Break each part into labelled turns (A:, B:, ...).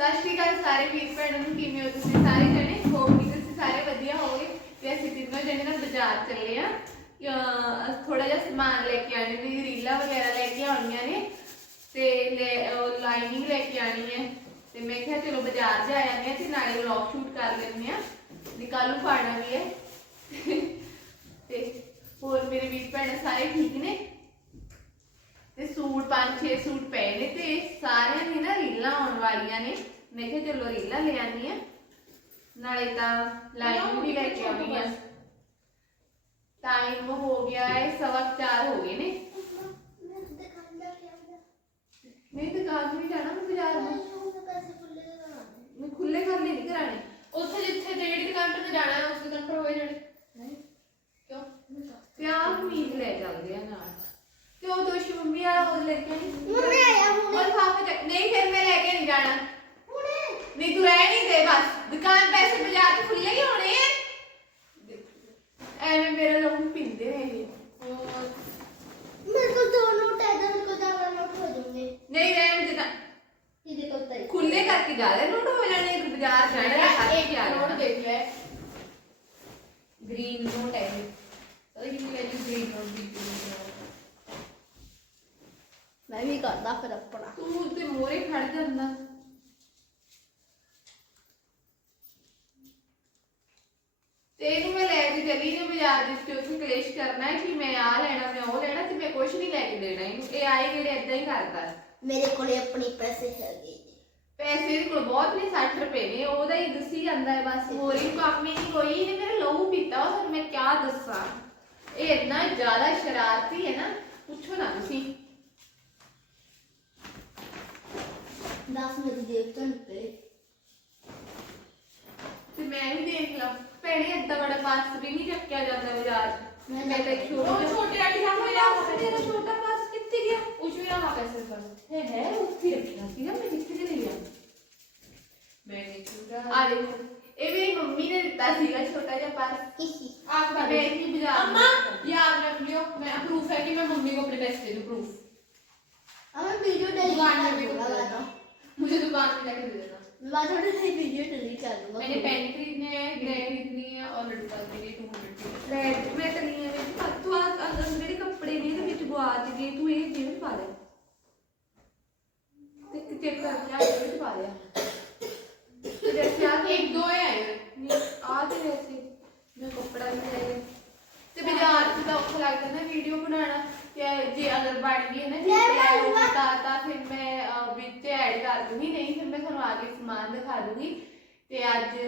A: ਸਤਿ ਸ਼੍ਰੀ ਅਕਾਲ ਸਾਰੇ ਵੀਰ ਭੈਣਾਂ ਨੂੰ, ਕਿਵੇਂ ਹੋ ਤੁਸੀਂ ਸਾਰੇ ਜਣੇ? ਹੋਪ ਕਿ ਤੁਸੀਂ ਸਾਰੇ ਵਧੀਆ ਹੋਵੋਗੇ ਤੇ ਅਸੀਂ ਤਿੰਨੋਂ ਜਣੇ ਨਾ ਬਾਜ਼ਾਰ ਚੱਲੇ ਆ। ਥੋੜਾ ਜਿਹਾ ਸਮਾਨ ਲੈ ਕੇ ਆਣੇ ਨੇ, ਰੀਲਾ ਵਗੈਰਾ ਲੈ ਕੇ ਆਉਣੀਆਂ ਨੇ ਤੇ ਲਾਈਨਿੰਗ ਲੈ ਕੇ ਆਣੀ ਹੈ। ਤੇ ਮੈਂ ਕਿਹਾ ਚਲੋ ਬਾਜ਼ਾਰ ਜਾ ਆਉਂਦੇ ਆ ਤੇ ਨਾਲੇ ਵਲੌਗ ਸ਼ੂਟ ਕਰ ਲੈਂਦੇ ਆ ਨਿਕਾਲੂ ਪਾਣਾ ਵੀ ਹੈ। ਤੇ ਹੋਰ ਮੇਰੇ ਵੀਰ ਭੈਣ ਸਾਰੇ ਠੀਕ ਨੇ? ਤੇ ਸੂਟ ਪੰਜ ਛੇ ਸੂਟ ਪਏ ਨੇ ਤੇ ਸਾਰਿਆਂ ਦੀ ਨਾ ਰੀਲਾਂ ਆਉਣ ਵਾਲੀਆਂ ਨੇ। ਮੈਂ ਕਿਹਾ ਚਲੋ ਰੀਲਾਂ ਲੈ ਆਨੀ ਆ ਨਾਲੇ ਤਾਂ ਲਾਈਨ ਵੀ ਲੈ ਕੇ ਆਉਣੀ ਆ। ਟਾਈਮ ਹੋ ਗਿਆ ਹੈ ਸਵਾ ਕੁ ਚਾਰ ਹੋ ਗਏ ਨੇ। ਨਹੀਂ ਦੁਕਾਨ ਵੀ ਜਾਣਾ ਮੈਂ ਬਾਜ਼ਾਰ ਨੂੰ? ਮੈਂ ਖੁੱਲੇ ਕਰ ਲਈ ਨਹੀਂ ਕਰਾਣੇ
B: ਉੱਥੇ ਜਿੱਥੇ ਜਿਹੜੀ ਦੁਕਾਨ ਤੇ ਜਾਣਾ ਹੈ ਉਸ ਦੁਕਾਨ ਪਰ ਹੋਏ ਜਿਹੜੇ ਕਿਉਂ?
A: ਤੇ ਆਹ ਉਮੀਦ ਲੈ ਨਾਲ ਕਿਉਂ ਦੋਸ਼ ਮੰਮੀ ਆ ਉਹ ਲੈ ਕੇ ਆਈ?
C: ਹੁਣੇ ਆਇਆ ਹੁਣੇ।
A: ਹੋਰ ਖਾਫਾ ਚੱਕ ਨਹੀਂ ਫਿਰ ਮੈਂ ਲੈ ਕੇ ਨਹੀਂ ਜਾਣਾ। ਹੁਣੇ। ਨਹੀਂ ਤੂੰ ਰਹਿ ਨਹੀਂ ਦੇ ਬਸ। ਦੁਕਾਨ ਪੈਸੇ ਬਾਜ਼ਾਰ ਚ ਖੁੱਲੇ ਹੀ ਹੋਣੇ ਆ। ਐਵੇਂ ਮੇਰੇ ਲੋਕ ਪਿੰਦੇ ਨੇ ਇਹ।
B: ਹੋਰ।
C: ਮੇਰੇ ਕੋਲ ਦੋ ਨੋਟ ਹੈ ਤਾਂ ਮੇਰੇ ਕੋਲ ਜ਼ਿਆਦਾ ਨੋਟ ਹੋ ਜਾਣਗੇ
A: ਨਹੀਂ ਰਹਿਣ ਦੇਣਾ ਇਹਦੇ
C: ਕੋਲ ਤਾਂ ਇੱਕ।
A: ਖੁੱਲੇ ਕਰਕੇ ਜਾ ਰਹੇ ਨੋਟ ਹੋ ਜਾਣੇ ਇੱਕ ਬਾਜ਼ਾਰ ਜਾਣਾ ਹੈ ਹੱਥ ਇੱਕ ਜਾ
B: ਨੋਟ
A: ਰਿਹਾ
B: ਦੇਖ ਲੈ। ਗ੍ਰੀਨ ਨੋਟ ਹੈ ਇਹ। ਉਹਦੀ ਕਿੰਨੀ ਵੈਲਿਊ ਗ੍ਰੀਨ ਨੋਟ ਦੀ
C: ਕਿੰਨੀ ਹੈ। ਐਵੇਂ ਕਰਦਾ ਫਿਰ ਆਪਣਾ।
A: ਤੂੰ ਤੇ ਮੋਰੇ ਖੜ ਜਾਂਦਾ ਤੇ ਇਹਨੂੰ ਮੈਂ ਲੈ ਕੇ ਚਲੀ ਜੇ ਬਾਜ਼ਾਰ ਦੇ ਵਿੱਚ ਉੱਥੇ ਕਲੇਸ਼ ਕਰਨਾ ਹੈ ਕਿ ਮੈਂ ਆ ਲੈਣਾ ਮੈਂ ਉਹ ਲੈਣਾ ਤੇ ਮੈਂ ਕੁਝ ਨਹੀਂ ਲੈ ਕੇ ਦੇਣਾ ਇਹਨੂੰ। ਇਹ ਆਏ ਜਿਹੜੇ ਇਦਾਂ ਹੀ ਕਰਦਾ
C: ਹੈ। ਮੇਰੇ ਕੋਲੇ ਆਪਣੇ ਪੈਸੇ ਹੈਗੇ ਨੇ।
A: ਪੈਸੇ ਇਹਦੇ ਕੋਲ ਬਹੁਤ ਨੇ 60 ਰੁਪਏ ਨੇ ਉਹਦਾ ਹੀ ਦੱਸੀ ਜਾਂਦਾ ਹੈ ਬਸ। ਹੋਰ ਹੀ ਕੰਮ ਹੀ ਨਹੀਂ ਕੋਈ ਇਹਨੇ ਮੇਰਾ ਲਹੂ ਪੀਤਾ ਉਹ ਤੁਹਾਨੂੰ ਮੈਂ ਕਿਆ ਦੱਸਾਂ। ਇਹ ਇੰਨਾ ਜ਼ਿਆਦਾ ਸ਼ਰਾਰਤੀ ਹੈ ਨਾ ਪੁੱਛੋ ਨਾ ਤੁਸੀਂ।
C: दस मेरे जेब तो निकले
A: ਤੇ ਮੈਂ ਵੀ ਦੇਖ ਲਾ ਭੈਣੇ ਏਦਾਂ ਬੜਾ ਪਾਸ ਵੀ ਨਹੀਂ ਚੱਕਿਆ ਜਾਂਦਾ ਬਾਜ਼ਾਰ 'ਚ
C: ਮੈਂ
A: ਮੈਂ ਤਾਂ ਇੱਕ ਛੋਟਾ
B: ਉਹ ਛੋਟੇ ਵਾਲੀ ਸਾਹਮਣੇ ਆ
A: ਤੇਰਾ ਛੋਟਾ ਪਾਸ ਕਿੱਥੇ ਗਿਆ
B: ਉਸ ਵੀ ਰਹਾ ਪੈਸੇ ਪਰ
A: ਹੈ ਹੈ ਉੱਥੇ ਹੀ ਰੱਖਿਆ ਸੀਗਾ ਮੈਂ ਜਿੱਥੇ ਤੇ ਲਿਆ
B: ਮੈਂ ਦੇਖੂਗਾ
A: ਆ ਦੇਖੋ ਇਹ ਮੇਰੀ ਮੰਮੀ ਨੇ ਦਿੱਤਾ ਸੀਗਾ ਛੋਟਾ ਜਿਹਾ ਪਾਸ
C: किसी
B: ਆਪ
A: ਮੈਂ ਹੀ ਬਾਜ਼ਾਰ
B: अम्मा याद रख लियो मैं प्रूफ है कि मैं मम्मी को अपने पैसे दे दूं प्रूफ
C: हमें वीडियो
B: दुकान में भी
C: डिलीट
B: कर
C: कर
B: देना मुझे दुकान में जाके दे देना
C: मैं बाद में नहीं वीडियो डिलीट कर दूंगा
B: मैंने पेन खरीदने हैं ग्रे खरीदनी है और लड्डू का के लिए टू हंड्रेड की
A: ਲੈ ਮੈਂ ਤਾਂ ਨਹੀਂ ਐਵੇਂ ਪਰ ਤੂੰ ਆ ਅਗਰ ਜਿਹੜੇ ਕੱਪੜੇ ਨੇ ਇਹਦੇ ਵਿੱਚ ਗਵਾਚ ਗਏ ਤੂੰ ਇਹ ਜੇਬ 'ਚ ਪਾ ਲੈ ਤੇ ਕਿਤੇ ਕਰ ਲਿਆ ਇਹ ਵਿੱਚ ਪਾ ਲਿਆ ਤੇ ਵੈਸੇ ਆ
B: एक दो है आए
A: ਨਹੀਂ ਆ ਤੇ ਵੈਸੇ ਮੈਂ ਕੱਪੜਾ ਵੀ ਲੈ ਗਿਆ ਤੇ ਬਾਜ਼ਾਰ 'ਚ ਤਾਂ ਔਖਾ ਲੱਗਦਾ ਨਾ ਵੀਡੀਓ ਬਣਾਉਣਾ ਤੇ ਜੇ ਅਗਰ ਬਣ ਗਈ ਹੈ ਨਾ ਜੇ ਤਿਆਰ ਹੋ ਗਈ ਤਾਂ ਤਾਂ ਫਿਰ ਦੂੰਗੀ ਨਹੀਂ ਫਿਰ ਮੈਂ ਤੁਹਾਨੂੰ ਆ ਕੇ ਸਮਾਨ ਦਿਖਾ ਦੂੰਗੀ। ਤੇ ਅੱਜ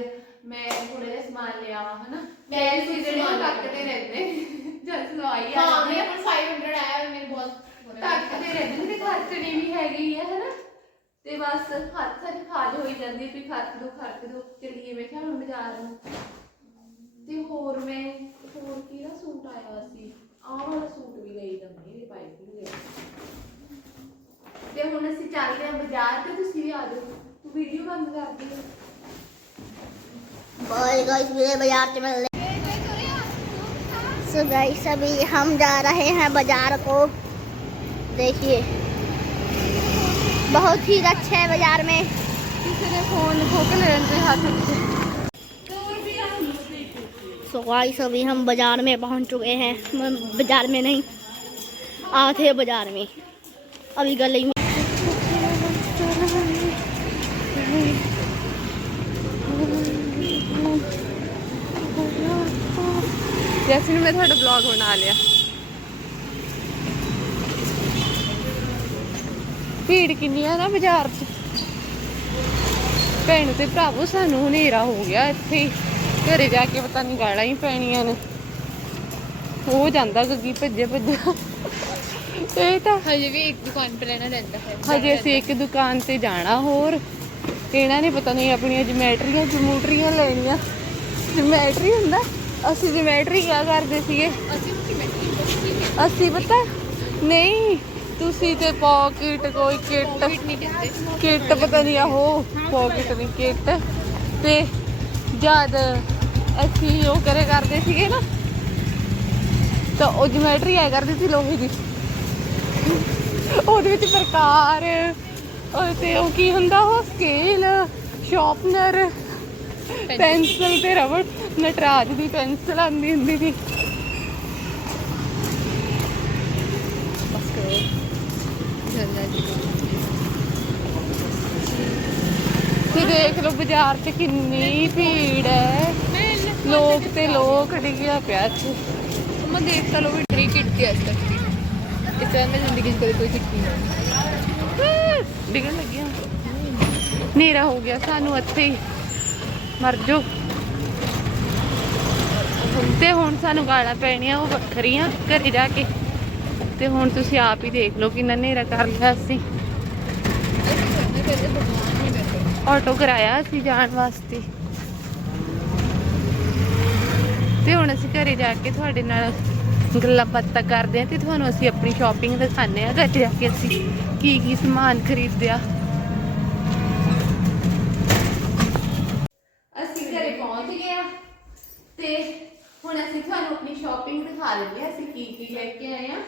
A: ਮੈਂ ਥੋੜਾ ਜਿਹਾ ਸਮਾਨ ਲਿਆ ਵਾ ਹਨਾ?
B: ਮੈਂ ਵੀ ਕੁਝ ਸਮਾਨ
A: ਕੱਟਦੇ ਰਹਿੰਦੇ ਜਦ ਸਵਾਈ ਆ
B: ਹਾਂ
A: ਮੇਰਾ
B: ਪਰ 500 ਆਇਆ ਮੇਰੇ ਬਹੁਤ
A: ਤੱਕਦੇ ਰਹਿੰਦੇ ਤੇ ਖਰਚਣੀ ਵੀ ਹੈਗੀ ਆ ਹਨਾ? ਤੇ ਬਸ ਹੱਥ ਖਾਜ ਹੋਈ ਜਾਂਦੀ ਵੀ ਖਰਚ ਦੋ ਖਰਚ ਦੋ। ਚਲੀਏ ਮੈਂ ਕਿਹਾ ਹੁਣ ਬਾਜ਼ਾਰ ਨੂੰ। ਤੇ ਹੋਰ ਮੈਂ ਹੋਰ ਕਿਹੜਾ ਸੂਟ ਆਇਆ ਸੀ? ਆਹ ਵਾਲਾ ਸੂਟ ਵੀ ਲਈ ਜਾਂਦੀ ਇਹ ਪਾਈ ਸੀ ਤੇ ਹੁਣ ਅਸੀਂ ਚੱਲਦੇ ਹਾਂ ਬਾਜ਼ਾਰ ਤੇ ਤੁਸੀਂ ਵੀ ਆ ਜਾਓ ਤੂੰ ਵੀਡੀਓ ਬੰਦ ਕਰ ਦੇ
C: बाय गाइस मेरे बाजार से मिल सो गाइस अभी हम जा रहे हैं बाजार को देखिए बहुत ही अच्छा है बाजार में
A: ਕਿਸੇ ਨੇ ਫੋਨ ਖੋ ਕੇ ਲੈ ਲੈਂਦੇ ਹੱਥ ਵਿੱਚ
C: सो गाइस अभी हम बाजार में पहुंच चुके हैं म- बाजार में नहीं आधे बाजार में ਅਭੀ ਗੱਲ ਹੀ।
A: ਜੈਸੀ ਮੈਂ ਤੁਹਾਡਾ ਬਲੌਗ ਬਣਾ ਲਿਆ। ਭੀੜ ਕਿੰਨੀ ਆ ਨਾ ਬਾਜ਼ਾਰ 'ਚ। ਭੈਣ ਤੇ ਭਰਾਵੋ, ਸਾਨੂੰ ਹਨੇਰਾ ਹੋ ਗਿਆ ਇੱਥੇ ਘਰੇ ਜਾ ਕੇ ਪਤਾ ਨਹੀਂ ਗਾਲਾਂ ਹੀ ਪੈਣੀਆਂ ਨੇ। ਹੋ ਜਾਂਦਾ ਗੱਗੀ ਭੱਜੇ ਭੱਜੇ ਤੇ ਇਹ ਤਾਂ
B: ਹਜੇ ਵੀ ਇੱਕ ਦੁਕਾਨ ਤੇ ਲੈਣਾ ਰਹਿੰਦਾ ਹੈ।
A: ਹਜੇ ਅਸੀਂ ਇੱਕ ਦੁਕਾਨ ਤੇ ਜਾਣਾ ਹੋਰ। ਇਹਨਾਂ ਨੇ ਪਤਾ ਨਹੀਂ ਆਪਣੀਆਂ ਜਮੈਟਰੀਆਂ ਜਮੂਟਰੀਆਂ ਲੈਣੀਆਂ। ਜਮੈਟਰੀ ਹੁੰਦਾ। ਅਸੀਂ ਜਮੈਟਰੀ ਕਿਆ ਕਰਦੇ ਸੀਗੇ?
B: ਅਸੀਂ
A: ਪਤਾ? ਨਹੀਂ ਤੁਸੀਂ ਤੇ ਪਾਕਟ ਕੋਈ ਕਿੱਟ ਕਿੱਟ ਪਤਾ ਨਹੀਂ ਆਹੋ ਪਾਕਟ ਨਹੀਂ ਕਿੱਟ ਤੇ ਜਦ ਅਸੀਂ ਉਹ ਕਰੇ ਕਰਦੇ ਸੀਗੇ ਨਾ ਤਾਂ ਉਹ ਜਮੈਟਰੀ ਆ ਕਰਦੇ ਸੀ ਲੋਹੇ ਦੀ। ਉਹਦੇ ਵਿੱਚ ਪ੍ਰਕਾਰ ਤੇ ਉਹ ਕੀ ਹੁੰਦਾ ਉਹ ਸਕੇਲ ਸ਼ਾਰਪਨਰ ਪੈਨਸਲ ਤੇ ਰਬੜ ਨਟਰਾਜ ਦੀ ਪੈਨਸਲ ਆਂਦੀ ਹੁੰਦੀ ਸੀ।
B: ਬਸ ਕਰੋ। ਜਲਦਾ ਜੀ
A: ਤੇ ਦੇਖ ਲਓ ਬਾਜ਼ਾਰ 'ਚ ਕਿੰਨੀ ਭੀੜ ਹੈ। ਲੋਕ ਤੇ ਲੋਕ ਡਿੱਗਿਆ ਪਿਆ ਇੱਥੇ।
B: ਮਮਾ ਦੇਖ ਤਾਂ ਲੋ ਵੀ ਟਰੀ ਕਿਟ ਦੀ ਅੱਜ ਤੱਕ। ਇਸ ਤਰ੍ਹਾਂ ਮੈਂ ਜ਼ਿੰਦਗੀ 'ਚ ਕਦੇ ਕੋਈ ਕਿਟ ਨਹੀਂ।
A: ਡਿੱਗਣ ਲੱਗਿਆ ਹਨੇਰਾ ਹੋ ਗਿਆ, ਸਾਨੂੰ ਇੱਥੇ ਹੀ। ਮਰ ਜੋ ਤੇ ਹੁਣ ਸਾਨੂੰ ਗਾਲਾਂ ਪੈਣੀਆਂ, ਉਹ ਵੱਖਰੀਆਂ ਘਰੇ ਜਾ ਕੇ। ਤੇ ਹੁਣ ਤੁਸੀਂ ਆਪ ਹੀ ਦੇਖ ਲਓ ਕਿੰਨਾ ਹਨੇਰਾ ਕਰ ਲਿਆ ਅਸੀਂ। ਆਟੋ ਕਰਾਇਆ ਅਸੀਂ ਜਾਣ ਵਾਸਤੇ। ਤੇ ਹੁਣ ਅਸੀਂ ਘਰੇ ਜਾ ਕੇ ਤੁਹਾਡੇ ਨਾਲ ਗੱਲਾਂ ਬਾਤਾਂ ਕਰਦੇ ਹਾਂ ਤੇ ਤੁਹਾਨੂੰ ਅਸੀਂ ਆਪਣੀ ਸ਼ਾਪਿੰਗ ਦਿਖਾਉਂਦੇ ਹਾਂ ਘਰੇ ਜਾ ਕੇ ਅਸੀਂ ਕੀ ਕੀ ਸਮਾਨ ਖਰੀਦਿਆ ਅਸੀਂ ਘਰੇ ਪਹੁੰਚ ਗਏ ਆ ਤੇ ਹੁਣ ਅਸੀਂ ਤੁਹਾਨੂੰ ਆਪਣੀ ਸ਼ਾਪਿੰਗ ਦਿਖਾ ਦਿੰਦੇ ਹਾਂ ਅਸੀਂ ਕੀ ਕੀ ਲੈ ਕੇ ਆਏ ਆ।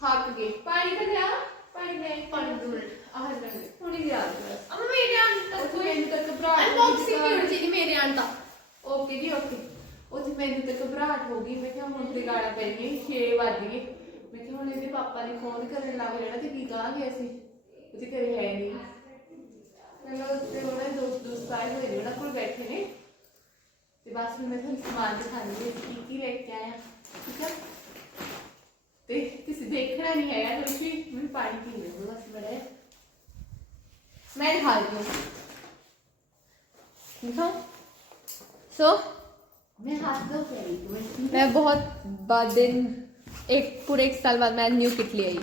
A: ਥੱਕ ਗਏ। ਪਾਣੀ ਤਾਂ ਲਿਆ ਪਾਣੀ ਲੈ ਪਾਣੀ ਦੂਰ ਆਹ ਜੰਗ ਹੁਣੀ ਲਿਆ
B: ਅਮਾ ਮੇਰੇ ਆਣ ਤੱਕ ਕੋਈ
A: ਮੈਨੂੰ ਤਾਂ ਘਬਰਾਹਟ
B: ਅਨਬਾਕਸਿੰਗ ਨਹੀਂ ਹੋਣੀ ਚਾਹੀਦੀ ਮੇਰੇ ਤੱਕ
A: ਓਕੇ ਜੀ ਓਕੇ ਉੱਥੇ ਮੈਨੂੰ ਤਾਂ ਘਬਰਾਹਟ ਹੋ ਗਈ, ਮੈਂ ਕਿਹਾ ਹੁਣ ਤੇ ਗਾਣਾ ਪੈ 6 ਵੱਜ ਗਏ। ਮੈਂ ਕਿਹਾ ਹੁਣ ਇਹਦੇ ਪਾਪਾ ਨੇ ਫੋਨ ਕਰਨ ਲੱਗ ਜਾਣਾ ਤੇ ਕੀ ਕਹਾਂਗੇ ਅਸੀਂ? ਉਹਦੇ ਘਰੇ ਹੈ ਨਹੀਂ ਚਲੋ, ਤੇ ਉਹਨਾਂ ਦੋਸਤ ਦੋਸਤ ਆਏ ਹੋਏ ਨੇ, ਉਹਨਾਂ ਕੋਲ ਬੈਠੇ ਨੇ। ਤੇ ਬਸ ਮੈਂ ਤੁਹਾਨੂੰ ਸਮਾਨ ਦਿਖਾਉਂਦੀ ਹਾਂ ਕੀ ਕੀ ਲੈ ਕੇ ਆਇਆ। ਠੀਕ ਹੈ ਤੇ ਕਿਸੇ ਦੇਖਣਾ ਨਹੀਂ ਹੈਗਾ ਕੁਝ ਵੀ ਪਾਣੀ ਪੀ ਲੈਂਦਾ ਬਸ ਬੜਾ ਮੈਂ ਦਿਖਾ ਦਿੰਦੀ ਦਿਖਾਓ
B: ਸੋ
A: मैं
B: बहुत बाद दिन एक पूरे एक साल बाद मैं न्यू किट ले आई।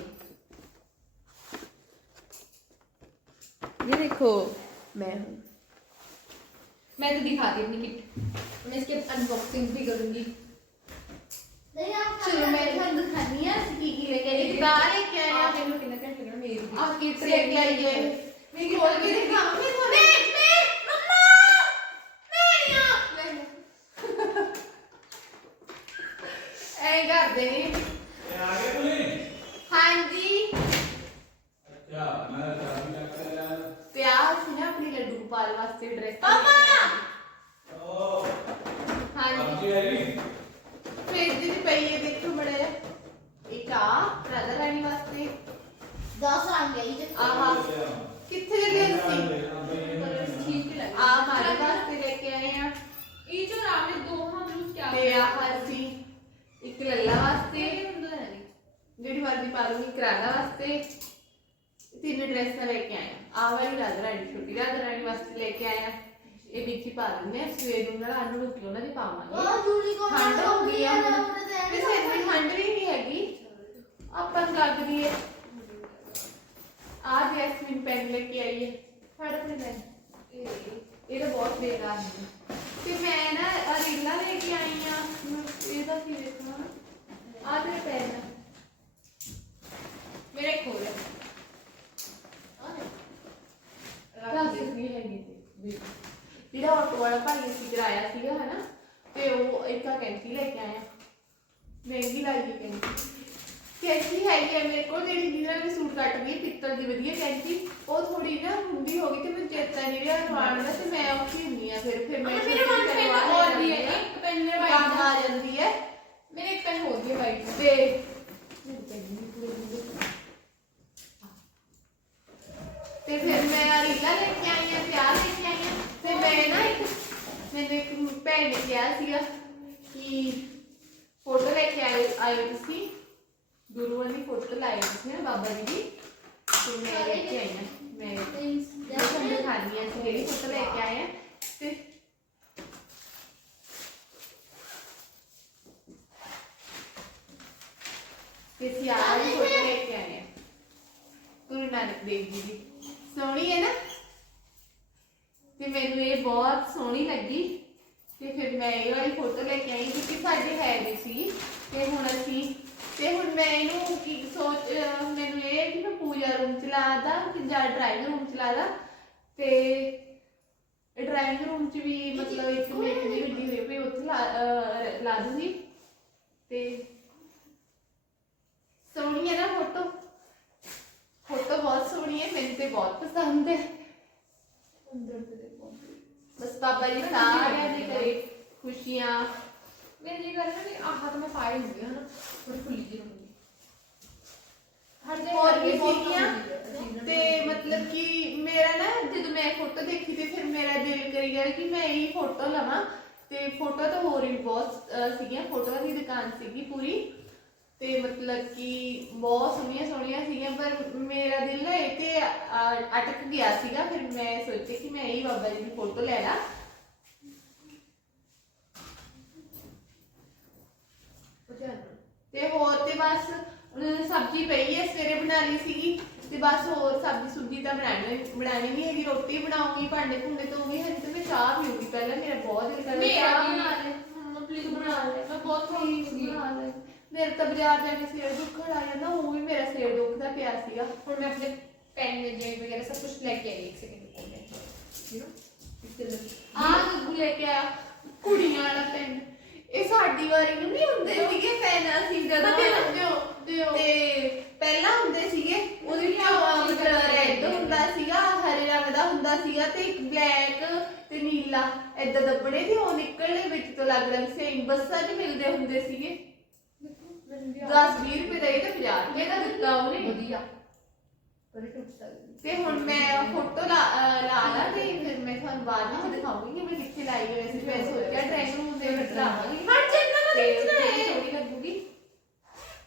B: ये देखो मैं हूँ। मैं तो दिखा दी अपनी किट। मैं इसके अनबॉक्सिंग भी करूँगी।
A: चलो मैं दिखानी है की बार एक क्या है
B: आप इनको मेरी
A: आप किट है। मेरी ਰਾਧਾ ਵਾਸਤੇ ਤਿੰਨ ਡਰੈਸਾਂ ਲੈ ਕੇ ਆਇਆ। ਆਹ ਵਾਲੀ ਰਾਧਾ ਰਾਣੀ ਛੋਟੀ ਰਾਧਾ ਰਾਣੀ ਵਾਸਤੇ ਲੈ ਕੇ ਆਇਆ। ਇਹ ਵਿੱਚ ਹੀ ਪਾ ਦਿੰਦੇ ਆ ਸਵੇਰ ਨੂੰ ਨਾਲ ਆਲੂ ਰੋਟੀ ਉਹਨਾਂ ਦੀ ਪਾਵਾਂਗੇ।
C: ਉਹ ਜੂੜੀ ਕੋਲ
A: ਠੰਡ ਹੋ ਗਈ ਆ ਹੁਣ। ਇਸ ਇੰਨੀ ਠੰਡ ਵੀ ਨਹੀਂ ਹੈਗੀ। ਆਪਾਂ ਨੂੰ ਲੱਗਦੀ ਹੈ। ਆਹ ਜੈਸਮਿਨ ਪੈਨ ਲੈ ਕੇ ਆਈ ਹੈ। ਫੜ ਆਪਣੇ ਪੈਨ। ਇਹ ਤਾਂ ਬਹੁਤ ਬੇਕਾਰ ਹੈ। ਤੇ ਮੈਂ ਨਾ ਰੀਲਾ ਲੈ ਕੇ ਆਈ ਆ ਇਹਦਾ ਕੀ ਦੇਖਣਾ। ਆਹ ਤੇ ਪੈਨ
B: मेरा एक हो रहा है
A: ਕਲਾਸਿਸ ਵੀ ਹੈਗੀ ਸੀ ਜਿਹੜਾ ਆਟੋ ਵਾਲਾ ਭਾਈ ਅਸੀਂ ਕਰਾਇਆ ਸੀਗਾ ਹਨਾ ਤੇ ਉਹ ਇੱਕ ਆ ਕੈਂਚੀ ਲੈ ਕੇ ਆਇਆ ਮਹਿੰਗੀ ਲੱਗੀ ਕੈਂਚੀ ਕੈਂਚੀ ਹੈਗੀ ਹੈ ਮੇਰੇ ਕੋਲ ਜਿਹੜੀ ਜਿਹਦੇ ਨਾਲ ਮੈਂ ਸੂਟ ਕੱਟਦੀ ਹੈ ਪਿੱਤਲ ਦੀ ਵਧੀਆ ਕੈਂਚੀ ਉਹ ਥੋੜੀ ਨਾ ਹੁੰਦੀ ਹੋ ਗਈ ਤੇ ਮੈਨੂੰ ਚੇਤਾ ਨਹੀਂ ਰਿਹਾ ਰਵਾਨ ਦਾ ਤੇ ਮੈਂ ਔਖੀ ਹੁੰਦੀ ਆ ਫਿਰ ਫਿਰ ਮੈਂ
B: मेरे पास पेन
A: करवा
B: और भी है
A: ਲੈਂਦੀ ਆ।
B: एक पेन मेरे
A: ਕੰਮ
B: वाइट
A: ਆ ਜਾਂਦੀ ਹੈ
B: मेरे एक पेन हो गई है वाइट
A: ਤੇ ਤੇ ਫਿਰ ਮੈਂ ਆ ਰੀਲਾ ਲੈ ਕੇ ਆਈ ਆ ਪਿਆਰ ਲੈ ਕੇ ਆਈ ਆ ਤੇ ਮੈਂ ਨਾ ਇੱਕ ਮੈਨੂੰ ਇੱਕ ਭੈਣ ਨੇ ਕਿਹਾ ਸੀਗਾ ਕਿ ਫੋਟੋ ਲੈ ਕੇ ਆਏ ਆਏ ਤੁਸੀਂ ਗੁਰੂਆਂ ਦੀ ਫੋਟੋ ਲਾਈ ਤੁਸੀਂ ਨਾ ਬਾਬਾ ਜੀ ਦੀ ਤੇ ਮੈਂ ਲੈ ਕੇ ਆਈ ਆ ਮੈਂ ਤੁਹਾਨੂੰ ਦਿਖਾਣੀ ਆ ਅਸੀਂ ਜਿਹੜੀ ਫੋਟੋ ਲੈ ਕੇ ਆਏ ਆ ਤੇ ਤੇ ਅਸੀਂ ਆਹ ਵਾਲੀ ਫੋਟੋ ਲੈ ਕੇ ਆਏ ਆ ਗੁਰੂ ਨਾਨਕ ਦੇਵ ਜੀ ਦੀ ਸੋਹਣੀ ਹੈ ਨਾ? ਤੇ ਮੈਨੂੰ ਇਹ ਬਹੁਤ ਸੋਹਣੀ ਲੱਗੀ। ਤੇ ਫਿਰ ਮੈਂ ਇਹ ਵਾਲੀ ਫੋਟੋ ਲੈ ਕੇ ਆਈ ਕਿਉਂਕਿ ਸਾਡੇ ਹੈ ਨਹੀਂ ਸੀ। ਤੇ ਹੁਣ ਅਸੀਂ ਤੇ ਹੁਣ ਮੈਂ ਇਹਨੂੰ ਕੀ ਸੋਚ ਮੈਨੂੰ ਇਹ ਕਿ ਮੈਂ ਪੂਜਾ ਰੂਮ ਚ ਲਾਦਾ ਕਿ ਜਾਂ ਡਰਾਇੰਗ ਰੂਮ ਚ ਲਾਦਾ ਤੇ ਡਰਾਇੰਗ ਰੂਮ ਚ ਵੀ ਮਤਲਬ ਇੱਕ ਮੇਰੀ ਦੀ ਗੱਡੀ ਹੋਈ ਪਈ ਉੱਥੇ ਲਾ ਦੂੰਗੀ। ਤੇ ਸੋਹਣੀ ਹੈ ਨਾ ਫੋਟੋ ਸੋਹਣੀ ਹੈ ਮੈਨੂੰ ਤੇ ਬਹੁਤ ਪਸੰਦ ਹੈ।
B: ਅੰਦਰ
A: ਤੇ ਦੇਖੋ। ਬਸ ਪਾਪਾ ਜੀ ਸਾਰਿਆਂ ਦੇ ਘਰੇ ਖੁਸ਼ੀਆਂ।
B: ਮੇਰੇ ਲਈ ਕਰ ਵੀ ਆਹ ਤਾਂ ਮੈਂ ਪਾਈ ਹੁੰਦੀ ਹਾਂ ਨਾ ਥੋੜੀ ਖੁੱਲੀ ਜਿਹੀ ਰਹੂੰਗੀ ਹਰ ਜਗ੍ਹਾ
A: ਹੋਰ ਵੀ ਸੀਗੀਆਂ ਤੇ ਮਤਲਬ ਕਿ ਮੇਰਾ ਨਾ ਜਦੋਂ ਮੈਂ ਫੋਟੋ ਦੇਖੀ ਤੇ ਫਿਰ ਮੇਰਾ ਦਿਲ ਕਰੀ ਗਿਆ ਕਿ ਮੈਂ ਇਹ ਫੋਟੋ ਲਵਾਂ। ਤੇ ਫੋਟੋ ਤਾਂ ਹੋਰ ਵੀ ਬਹੁਤ ਸੀਗੀਆਂ। ਫੋਟੋਆਂ ਦੀ ਦੁਕਾਨ ਸੀਗੀ ਪੂਰੀ। ਤੇ ਮਤਲਬ ਕਿ ਬਹੁਤ ਸੋਹਣੀਆਂ ਸੋਹਣੀਆਂ ਸੀਗੀਆਂ ਪਰ ਮੇਰਾ ਦਿਲ ਨਾ ਤੇ ਅਹ, ਅਟਕ ਗਿਆ ਸੀਗਾ। ਫਿਰ ਮੈਂ ਸੋਚਿਆ ਕਿ ਮੈਂ ਇਹ ਬਾਬਾ ਜੀ ਦੀ ਫੋਟੋ ਲੈ ਲਾ। ਤੇ ਹੋਰ ਤੇ ਬਸ ਸਬਜ਼ੀ ਪਈ ਹੈ ਸਵੇਰੇ ਬਣਾ ਲਈ ਸੀਗੀ। ਤੇ ਬਸ ਹੋਰ ਸਬਜ਼ੀ ਸੁਬਜ਼ੀ ਤਾਂ ਬਣਾਣੀ ਬਣਾਣੀ ਨਹੀਂ ਹੈਗੀ। ਰੋਟੀ ਬਣਾਉਂਗੀ ਭਾਂਡੇ ਭੁੰਡੇ ਧੋਉਂਗੀ ਹਜੇ ਤੇ ਮੈਂ ਚਾਹ ਪੀਊਂਗੀ। ਪਹਿਲਾਂ ਮੇਰਾ ਬਹੁਤ ਦਿਲ ਕਰਦਾ
B: ਮੇਰਾ
A: ਚਾਹ। ਬਣਾ ਲੈ ਮੰਮਾ ਪਲੀਜ਼ ਬਣਾ ਲੈ।
B: ਮੈਂ ਬਹੁਤ ਸੀਗੀ
A: ਬਣਾ ਲੈ। ਮੇਰੇ ਤਾਂ ਬਾਜ਼ਾਰ ਜਾ ਕੇ ਸਿਰ ਦੁੱਖਣ ਆ ਜਾਂਦਾ ਉਹ ਵੀ ਮੇਰਾ ਸਿਰ ਦੁਖਦਾ ਪਿਆ ਸੀਗਾ।
B: ਹੁਣ ਮੈਂ ਆਪਣੇ ਪੈਨ ਜੇ ਵਗੈਰਾ ਸਭ ਕੁਝ ਲੈ ਕੇ ਆਈ ਇੱਕ ਸੈਕਿੰਡ ਮੈਂ ਯੂ ਤੇ
A: ਆਹ ਗੱਗੂ ਲੈ ਕੇ ਆ ਕੁੜੀਆਂ ਵਾਲਾ ਪੈਨ। ਇਹ ਸਾਡੀ ਵਾਰੀ ਨੂੰ ਨਹੀਂ ਹੁੰਦੇ ਸੀਗੇ ਪੈਨ ਅਸੀਂ ਜਦੋਂ
B: ਦਿਓ ਦਿਓ।
A: ਤੇ ਪਹਿਲਾਂ ਹੁੰਦੇ ਸੀਗੇ ਉਹਦੇ ਵਿੱਚ ਮਤਲਬ ਰੈੱਡ ਹੁੰਦਾ ਸੀਗਾ ਹਰੇ ਰੰਗ ਦਾ ਹੁੰਦਾ ਸੀਗਾ ਤੇ ਇੱਕ ਬਲੈਕ ਤੇ ਨੀਲਾ। ਏਦਾਂ ਦੱਬਣੇ ਤੇ ਉਹ ਨਿਕਲਣੇ ਵਿੱਚ ਤੋਂ ਲੱਗ ਰੰਗ ਸੇਮ ਬੱਸਾਂ 'ਚ ਮਿਲਦੇ ਹੁੰਦੇ ਸੀਗੇ। 10 20 ਰੁਪਏ ਦਾ ਇਹ ਤਾਂ 50 ਰੁਪਏ ਦਾ ਦਿੱਤਾ ਉਹਨੇ।
B: ਵਧੀਆ। ਪਰ ਟੁੱਟ ਸਕਦੀ
A: ਤੇ ਹੁਣ ਮੈਂ ਫੋਟੋ ਲਾ ਲਾ ਲਾ ਤੇ ਫਿਰ ਮੈਂ ਤੁਹਾਨੂੰ ਬਾਅਦ ਵਿੱਚ ਦਿਖਾਉਂਗੀ ਕਿ ਮੈਂ ਕਿੱਥੇ ਲਾਈ ਹੋਈ ਸੀ ਮੈਂ ਸੋਚਿਆ ਡਰਾਇੰਗ ਰੂਮ ਦੇ ਵਿੱਚ ਲਾਵਾਂਗੀ
B: ਹਾਂ ਜਿੰਨਾ ਮੈਂ
A: ਤੇ
B: ਦੇਖਣਾ
A: ਉੱਥੇ
B: ਹੈ
A: ਥੋੜੀ ਲੱਗੂਗੀ।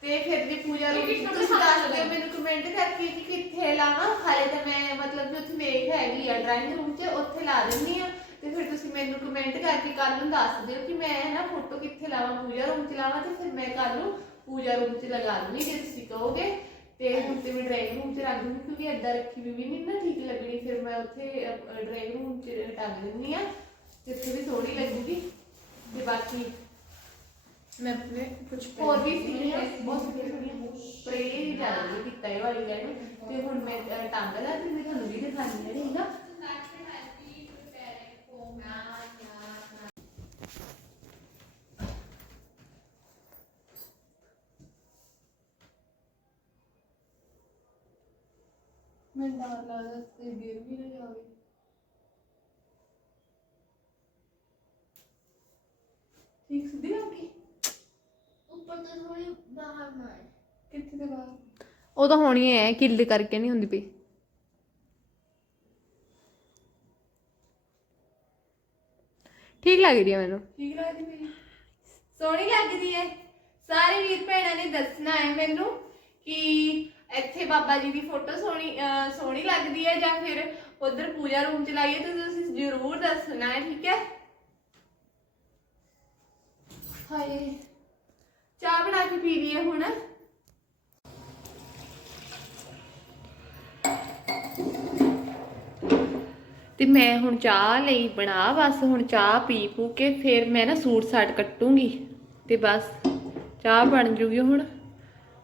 A: ਤੇ ਫਿਰ ਜੇ ਪੂਜਾ ਨੂੰ ਤੁਸੀਂ ਦੱਸ ਦਿਓ? ਮੈਨੂੰ ਕਮੈਂਟ ਕਰਕੇ ਕਿ ਕਿੱਥੇ ਲਾਵਾਂ। ਹਾਲੇ ਤਾਂ ਮੈਂ ਮਤਲਬ ਉੱਥੇ ਮੇਕ ਹੈਗੀ ਆ ਡਰਾਇੰਗ ਰੂਮ 'ਚ ਉੱਥੇ ਲਾ ਦਿੰਦੀ ਆ ਤੇ ਫਿਰ ਤੁਸੀਂ ਮੈਨੂੰ ਕਮੈਂਟ ਕਰਕੇ ਕੱਲ ਨੂੰ ਦੱਸ ਦਿਓ ਕਿ ਮੈਂ ਨਾ ਫੋਟੋ ਕਿੱਥੇ ਲਾਵਾਂ ਪੂਜਾ ਰੂਮ 'ਚ ਲਾਵਾਂ ਤੇ ਫਿਰ ਮੈਂ ਕੱਲ ਨੂੰ ਪੂਜਾ ਰੂਮ 'ਚ ਲਗਾ ਦੂੰਗੀ ਜੇ ਤੁਸੀਂ ਕਹੋਗੇ। ਤੇ ਹੁਣ ਤੇ ਮੈਂ ਡਰਾਇੰਗ ਰੂਮ 'ਚ ਰੱਖ ਦੂੰਗੀ ਕਿਉਂਕਿ ਅੱਡਾ ਰੱਖੀ ਵੀ ਨਹੀਂ ਨਾ ਠੀਕ ਲੱਗਣੀ ਫਿਰ ਮੈਂ ਉੱਥੇ ਡਰਾਇੰਗ ਰੂਮ 'ਚ ਟੰਗ ਦਿੰਦੀ ਆ ਉੱਥੇ ਵੀ ਸੋਹਣੀ ਲੱਗੂਗੀ। ਤੇ ਬਾਕੀ
B: ਮੈਂ ਆਪਣੇ ਕੁਝ
A: ਹੋਰ ਵੀ ਸੀਗੀਆਂ? ਬਹੁਤ ਸਾਰੀਆਂ ਸੀਗੀਆਂ। ਪਰ ਕੀਤਾ ਇਹ ਵਾਲੀ ਲੈਣ ਤੇ ਹੁਣ ਮੈਂ ਟੰਗ ਲਾ ਤੇ ਮੈਂ ਤੁਹਾਨੂੰ ਵੀ ਦਿਖਾਣੀ ਹੈ ਠੀਕ ਆ? ਠੀਕ ਸਿੱਧੀ
B: ਉਹ ਤਾਂ ਹੋਣੀ ਹੈ ਕਿੱਲ ਕਰਕੇ ਨਹੀਂ ਹੁੰਦੀ ਪਈ। ਠੀਕ ਲੱਗ ਰਹੀ ਹੈ ਮੈਨੂੰ।
A: ਠੀਕ ਲੱਗਦੀ ਮੇਰੀ ਸੋਹਣੀ ਲੱਗਦੀ ਹੈ ਸਾਰੇ ਵੀਰ ਭੈਣਾਂ ਨੇ ਦੱਸਣਾ ਹੈ ਮੈਨੂੰ ਕਿ ਇੱਥੇ ਬਾਬਾ ਜੀ ਦੀ ਫੋਟੋ ਸੋਹਣੀ, ਅਹ, ਸੋਹਣੀ ਲੱਗਦੀ ਹੈ ਜਾਂ ਫਿਰ ਉਧਰ ਪੂਜਾ ਰੂਮ ਚ ਲਾਈਏ ਤਾਂ ਤੁਸੀਂ ਜ਼ਰੂਰ ਦੱਸਣਾ ਹੈ, ਠੀਕ ਹੈ? ਹਾਏ, ਚਾਹ ਬਣਾ ਕੇ ਪੀ ਲਈਏ ਹੁਣ।
B: ਤੇ ਮੈਂ ਹੁਣ ਚਾਹ ਲਈ, ਬਣਾ ਬਸ, ਹੁਣ ਚਾਹ ਪੀ ਪੂ ਕੇ ਫਿਰ ਮੈਂ ਨਾ ਸੂਟ ਸਾਟ ਕੱਟੂੰਗੀ। ਤੇ ਬਸ, ਚਾਹ ਬਣ ਜੂਗੀ ਹੁਣ।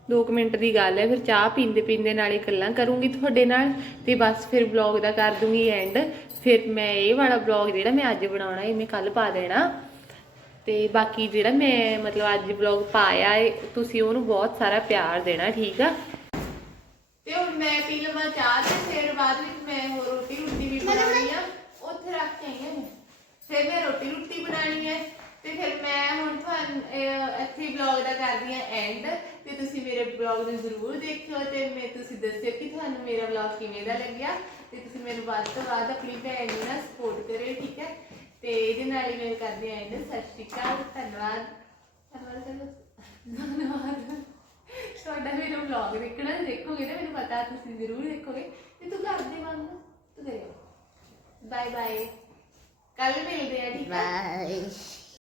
B: 2 ਮਿੰਟ ਦੀ ਗੱਲ ਹੈ ਫਿਰ ਚਾਹ ਪੀਂਦੇ ਪੀਂਦੇ ਨਾਲੇ ਗੱਲਾਂ ਕਰੂੰਗੀ ਤੁਹਾਡੇ ਨਾਲ ਤੇ ਬਸ ਫਿਰ ਵਲੌਗ ਦਾ ਕਰ ਦੂੰਗੀ ਐਂਡ ਫਿਰ ਮੈਂ ਇਹ ਵਾਲਾ ਵਲੌਗ ਜਿਹੜਾ ਮੈਂ ਅੱਜ ਬਣਾਉਣਾ ਇਹ ਮੈਂ ਕੱਲ ਪਾ ਦੇਣਾ। ਤੇ ਬਾਕੀ ਜਿਹੜਾ ਮੈਂ ਮਤਲਬ ਅੱਜ ਵਲੌਗ ਪਾਇਆ ਹੈ ਤੁਸੀਂ ਉਹਨੂੰ ਬਹੁਤ ਸਾਰਾ ਪਿਆਰ ਦੇਣਾ ਠੀਕ ਆ?
A: ਤੇ ਹੁਣ ਮੈਂ ਪੀ ਲਵਾਂ ਚਾਹ ਤੇ ਫਿਰ ਬਾਅਦ ਵਿੱਚ ਮੈਂ ਹੋਰ ਰੋਟੀ ਰੋਟੀ ਵੀ ਬਣਾਉਣੀ ਆ। ਉੱਥੇ ਰੱਖ ਕੇ ਆਈ ਹਾਂ ਮੈਂ। ਫਿਰ ਮੈਂ ਰੋਟੀ ਰੋਟੀ ਬਣਾਉਣੀ ਹੈ ਤੇ ਫਿਰ ਮੈਂ ਹੁਣ ਤੁਹਾਨੂੰ ਅਹ, ਇੱਥੇ ਵਲੌਗ ਦਾ ਕਰਦੀ ਹਾਂ ਐਂਡ ਤੇ ਤੁਸੀਂ ਮੇਰੇ ਵਲੌਗ ਨੂੰ ਜ਼ਰੂਰ ਦੇਖਿਓ ਤੇ ਮੈਂ ਤੁਸੀਂ ਦੱਸਿਓ ਕਿ ਤੁਹਾਨੂੰ ਮੇਰਾ ਵਲੌਗ ਕਿਵੇਂ ਦਾ ਲੱਗਿਆ। ਤੇ ਤੁਸੀਂ ਮੈਨੂੰ ਵੱਧ ਤੋਂ ਵੱਧ ਆਪਣੀ ਭੈਣ ਨੂੰ ਨਾ ਸਪੋਰਟ ਕਰਿਓ ਠੀਕ ਹੈ? ਤੇ ਇਹਦੇ ਨਾਲ ਹੀ ਮੈਂ ਕਰਦੀ ਹਾਂ ਐਂਡ ਸਤਿ ਸ਼੍ਰੀ ਅਕਾਲ ਧੰਨਵਾਦ। ਧੰਨਵਾਦ ਕਰੋ ਧੰਨਵਾਦ। ਤੁਹਾਡਾ ਮੇਰਾ ਵਲੌਗ ਦੇਖਣਾ ਦੇਖੋਗੇ ਨਾ ਮੈਨੂੰ ਪਤਾ ਤੁਸੀਂ ਜ਼ਰੂਰ ਦੇਖੋਗੇ। ਤੇ ਤੂੰ ਕਰ ਦੇ ਵਾਂਗੂ ਤੂੰ ਕਰਿਓ। ਬਾਏ ਬਾਏ ਕੱਲ ਮਿਲਦੇ ਆ ਠੀਕ ਹੈ?
C: बाय